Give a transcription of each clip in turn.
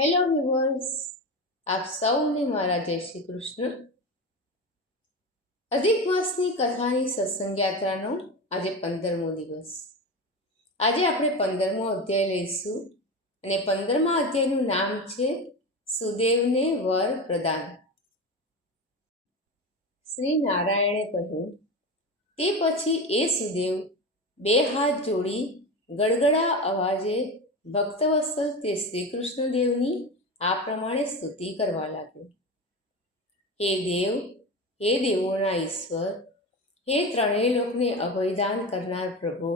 Hello viewers, આપ સૌને મારા જય શ્રી કૃષ્ણ. અધિક માસની કથાની સત્સંગ યાત્રાનો આજે 15મો દિવસ. આજે આપણે 15મો અધ્યાય લઈશું અને 15મા અધ્યાયનું નામ છે સુદેવને વર પ્રદાન. શ્રી નારાયણે કહ્યું, તે પછી એ સુદેવ બે હાથ જોડી ગડગડા અવાજે ભક્તવત્સલ તે શ્રી કૃષ્ણદેવની આ પ્રમાણે સ્તુતિ કરવા લાગ્યો. હે દેવ, હે દેવોના ઈશ્વર, હે ત્રણેય લોકને અભયદાન કરનાર પ્રભુ,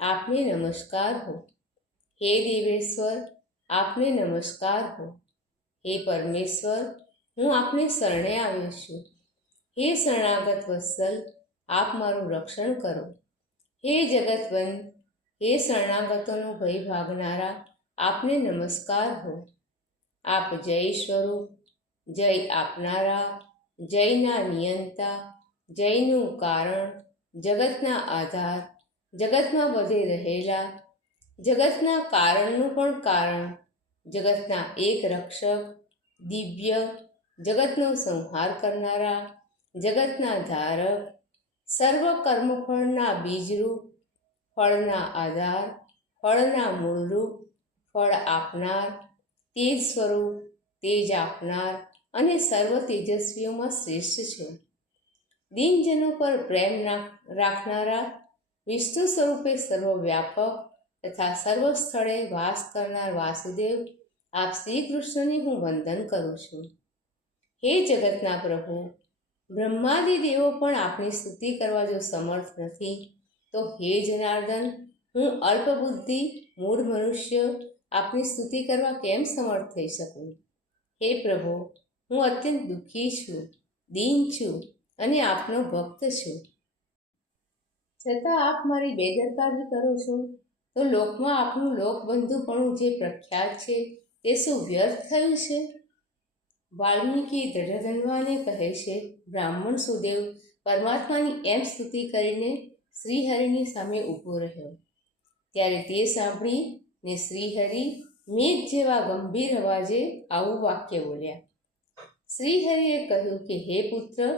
આપને નમસ્કાર હો. હે દેવેશ્વર, આપને નમસ્કાર હો. હે પરમેશ્વર, હું આપને શરણે આવ્યો છું. હે શરણાગત વત્સલ, આપ મારું રક્ષણ કરો. હે જગતવંદ, હે શરણાગતોનો ભય ભાગનારા, આપને નમસ્કાર હો. આપ જય સ્વરૂપ, જય આપનારા, જયના નિયંતા, જયનું કારણ, જગતના આધાર, જગતમાં બધે રહેલા, જગતના કારણનું પણ કારણ, જગતના એક રક્ષક, દિવ્ય, જગતનો સંહાર કરનારા, જગતના ધારક, સર્વ કર્મફળના બીજરૂપ, ફળના આધાર, ફળના મૂળરૂપ, ફળ આપનાર, તેજ સ્વરૂપ, તેજ આપનાર અને સર્વ તેજસ્વીઓમાં શ્રેષ્ઠ છો. દિનજનો પર પ્રેમ રાખનારા, વિષ્ણુ સ્વરૂપે સર્વવ્યાપક તથા સર્વ સ્થળે વાસ કરનાર વાસુદેવ, આપ શ્રી કૃષ્ણને હું વંદન કરું છું. હે જગતના પ્રભુ, બ્રહ્માદિ દેવો પણ આપની સ્તુતિ કરવા જો સમર્થ નથી, તો હે જનાર્દન, હું અલ્પબુદ્ધિ મૂળ મનુષ્ય આપની સ્તુતિ કરવા કેમ સમર્થ થઈ શકું? હે પ્રભુ, હું અત્યંત દુઃખી છું, દીન છું અને આપનો ભક્ત છું. છતાં આપ મારી બેદરકારી કરો છો, તો લોકમાં આપનું લોકબંધુપણું જે પ્રખ્યાત છે તે શું વ્યર્થ થયું છે? વાલ્મીકી દઢધન્વાને કહે છે, બ્રાહ્મણ સુદેવ પરમાત્માની એમ સ્તુતિ કરીને શ્રીહરિની સામે ઊભો રહ્યો. ત્યારે તે સાંભળીને શ્રીહરિ મેઘ જેવા ગંભીર અવાજે આવું વાક્ય બોલ્યા. શ્રીહરિએ કહ્યું કે હે પુત્ર,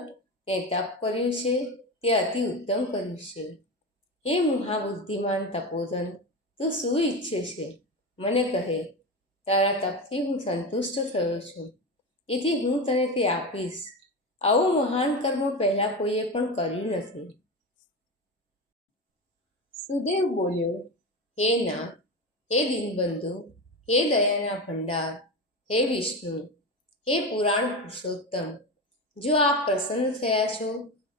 તે તપ કર્યું છે તે અતિ ઉત્તમ કર્યું છે. હે મહાબુદ્ધિમાન તપોધન, તું શું ઈચ્છે છે? મને કહે. તારા તપથી હું સંતુષ્ટ થયો છું, એથી હું તને તે આપીશ. આવું મહાન કર્મ પહેલાં કોઈએ પણ કર્યું નથી. સુદેવ બોલ્યો, હે નાથ, હે દીનબંધુ, હે દયાના ભંડાર, હે વિષ્ણુ, હે પુરાણ પુરુષોત્તમ, જો આપ પ્રસન્ન થયા છો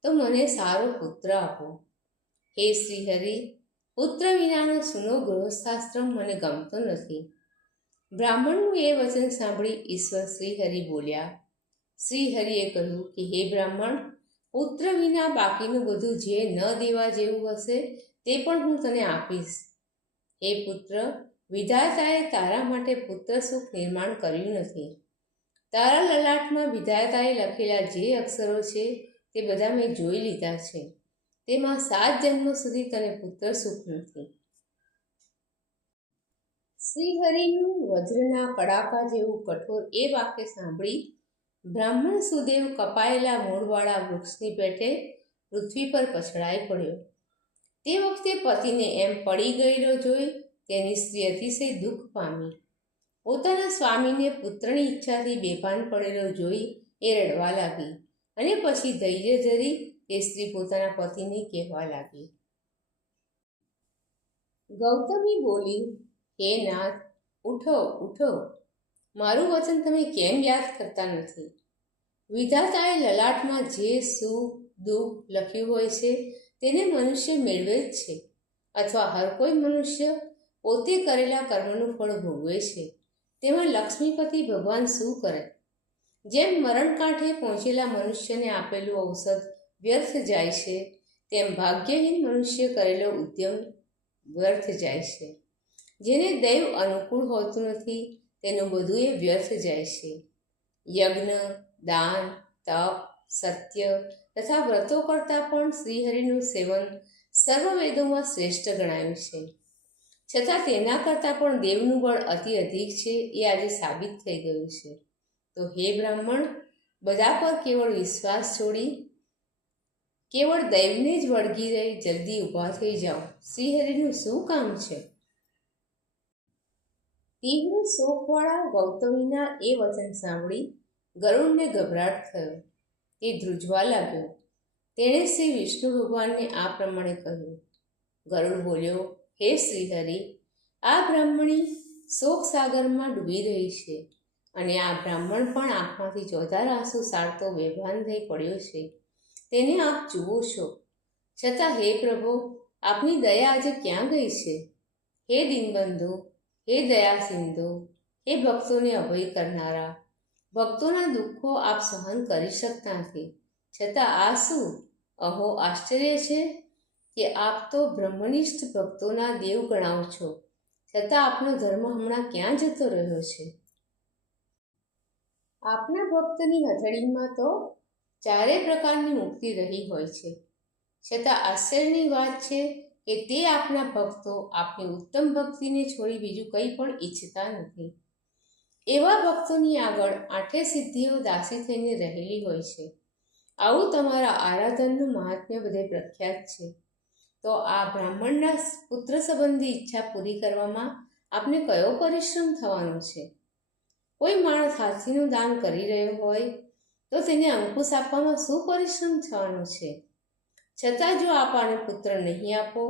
તો મને સારો પુત્ર આપો. હે શ્રીહરિ, પુત્ર વિનાનો સૂનો ગૃહસ્થાશ્રમ મને ગમતો નથી. બ્રાહ્મણનું એ વચન સાંભળી ઈશ્વર શ્રીહરિ બોલ્યા. શ્રીહરિએ કહ્યું કે હે બ્રાહ્મણ, પુત્ર વિના બાકીનું બધું જે ન દેવા જેવું હશે તે પણ હું તને આપીશ. હે પુત્ર, વિધાતાએ તારા માટે પુત્ર સુખ નિર્માણ કર્યું નથી. તારા લલાટમાં વિધાતાએ લખેલા જે અક્ષરો છે તે બધા મેં જોઈ લીધા છે. તેમાં 7 જન્મ સુધી તને પુત્ર સુખ નથી. શ્રીહરિનું વજ્રના કડાકા જેવું કઠોર એ વાક્ય સાંભળી બ્રાહ્મણ સુદેવ કપાયેલા મૂળવાળા વૃક્ષની પેટે પૃથ્વી પર પછડાઈ પડ્યો. તે વખતે પતિને એમ પડી ગયેલો જોઈ તેની સ્ત્રી અતિશય દુઃખ પામી. પોતાના સ્વામીને પુત્રની ઈચ્છાથી બેભાન પડેલો જોઈ એ રડવા લાગી અને પછી ધૈર્ય ધરી તે સ્ત્રી પોતાના પતિને કહેવા લાગી. ગૌતમી બોલી, હે નાથ, ઉઠો ઉઠો, મારું વચન તમે કેમ યાદ કરતા નથી? વિધાતાએ લલાટમાં જે સુખ દુઃખ લખ્યું હોય છે તેને મનુષ્ય મેળવે જ છે, અથવા હર કોઈ મનુષ્ય પોતે કરેલા કર્મનું ફળ ભોગવે છે. તેમાં લક્ષ્મીપતિ ભગવાન શું કરે? જેમ મરણકાંઠે પહોંચેલા મનુષ્યને આપેલું ઔષધ વ્યર્થ જાય છે, તેમ ભાગ્યહીન મનુષ્ય કરેલો ઉદ્યમ વ્યર્થ જાય છે. જેને દૈવ અનુકૂળ હોતું નથી તેનું બધું એ વ્યર્થ જાય છે. યજ્ઞ, દાન, તપ, સત્ય તથા વ્રતો કરતાં પણ શ્રીહરિનું સેવન સર્વ વેદોમાં શ્રેષ્ઠ ગણાયું છે. છતાં તેના કરતાં પણ દેવનું બળ અતિ અધિક છે એ આજે સાબિત થઈ ગયું છે. તો હે બ્રાહ્મણ, બધા પર કેવળ વિશ્વાસ છોડી કેવળ દૈવને જ વળગી રહી જલ્દી ઊભા થઈ જાઓ. શ્રીહરિનું શું કામ છે? તીવ્ર શોકવાળા ગૌતમીના એ વચન સાંભળી ગરુડને ગભરાટ થયો. તે ધ્રુજવા લાગ્યો. તેણે શ્રી વિષ્ણુ ભગવાનને આ પ્રમાણે કહ્યું. ગરુડ બોલ્યો, હે શ્રીહરિ, આ બ્રાહ્મણી શોક સાગરમાં ડૂબી રહી છે અને આ બ્રાહ્મણ પણ આંખમાંથી ચોધાર આંસુ સાળતો બેભાન થઈ પડ્યો છે. તેને આપ જુઓ છો, છતાં હે પ્રભુ, આપની દયા આજે ક્યાં ગઈ છે? હે દીનબંધુ, હે દયા સિંધુ, હે ભક્તોને અભય કરનારા, ભક્તોના દુઃખો આપ સહન કરી શકતા નથી, છતાં આ શું? અહો, આશ્ચર્ય છે કે આપ તો બ્રહ્મનિષ્ઠ ભક્તોના દેવ ગણાવ છો, છતાં આપનો ધર્મ હમણાં ક્યાં જતો રહ્યો છે? આપના ભક્તની હથેળીમાં તો ચારે પ્રકારની મુક્તિ રહી હોય છે, છતાં આશ્ચર્યની વાત છે કે તે આપના ભક્તો આપની ઉત્તમ ભક્તિને છોડી બીજું કંઈ પણ ઈચ્છતા નથી. એવા ભક્તોની આગળ આઠે સિદ્ધિઓ દાસી થઈને રહેલી હોય છે. આવું તમારા આરાધનનું મહાત્મ્ય બધે પ્રખ્યાત છે. તો આ બ્રાહ્મણના પુત્ર સંબંધી ઈચ્છા પૂરી કરવામાં આપને કયો પરિશ્રમ થવાનો છે? કોઈ માણસ હાથીનું દાન કરી રહ્યો હોય તો તેને અંકુશ આપવામાં શું પરિશ્રમ થવાનો છે? છતાં જો આપ આને પુત્ર નહીં આપો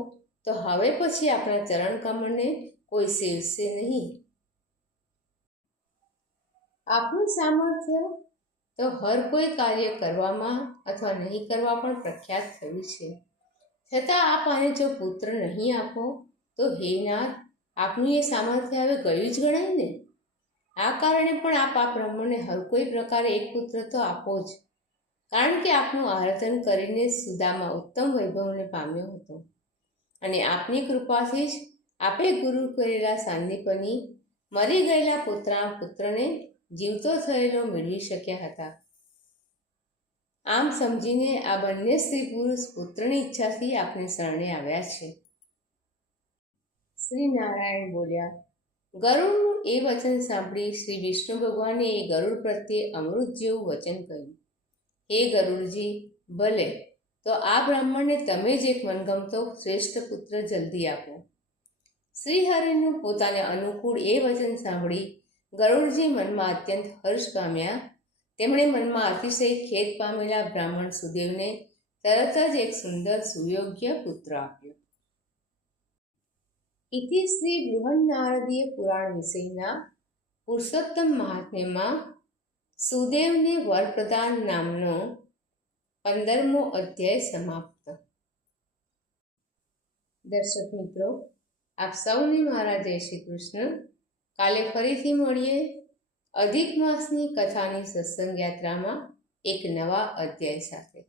તો હવે પછી આપણા ચરણ કમળને કોઈ સેવશે નહીં. આપનું સામર્થ્ય તો હર કોઈ કાર્ય કરવામાં અથવા નહીં કરવા પણ પ્રખ્યાત થયું છે. છતાં આપ આને જો પુત્ર નહીં આપો તો હે નાથ, આપનું એ સામર્થ્ય હવે ગયું જ ગણાય ને. આ કારણે પણ આપ આ બ્રાહ્મણને હર કોઈ પ્રકારે એક પુત્ર તો આપો જ, કારણ કે આપનું આરાધન કરીને સુદામા ઉત્તમ વૈભવને પામ્યો હતો અને આપની કૃપાથી જ આપે ગુરુ કરેલા સાંદીપની મરી ગયેલા પુત્રને જીવતો થયેલો મેળવી શક્યા હતા. આમ સમજીને આ બંને સ્ત્રી પુરુષ પુત્રની ઈચ્છાથી આપને શરણે આવ્યા છે. શ્રી નારાયણ બોલ્યા. ગરુડનું એ વચન સાંભળી શ્રી વિષ્ણુ ભગવાને એ ગરુડ પ્રત્યે અમૃત જેવું વચન કહ્યું. હે ગરુડજી, ભલે, તો આ બ્રાહ્મણને તમે જ એક મનગમતો શ્રેષ્ઠ પુત્ર જલ્દી આપો. શ્રીહરિનું પોતાને અનુકૂળ એ વચન સાંભળી ગરુડજી મનમાં અત્યંત હર્ષ પામ્યા. તેમણે મનમાં અતિશય ખેદ પામેલા બ્રાહ્મણ સુદેવને તરત જ એક સુંદર સુયોગ્ય પુત્ર આપ્યો. ઇતિ શ્રી બૃહન્નારદીય પુરાણ વિષયના પુરુષોત્તમ મહાત્મ્યમાં સુદેવને વરપ્રદાન નામનો 15મો અધ્યાય સમાપ્ત. દર્શક મિત્રો, આપ સૌને મારા જય શ્રી કૃષ્ણ. કાલે ફરીથી મળીએ અધિક માસની કથાની સત્સંગ યાત્રામાં એક નવા અધ્યાય સાથે.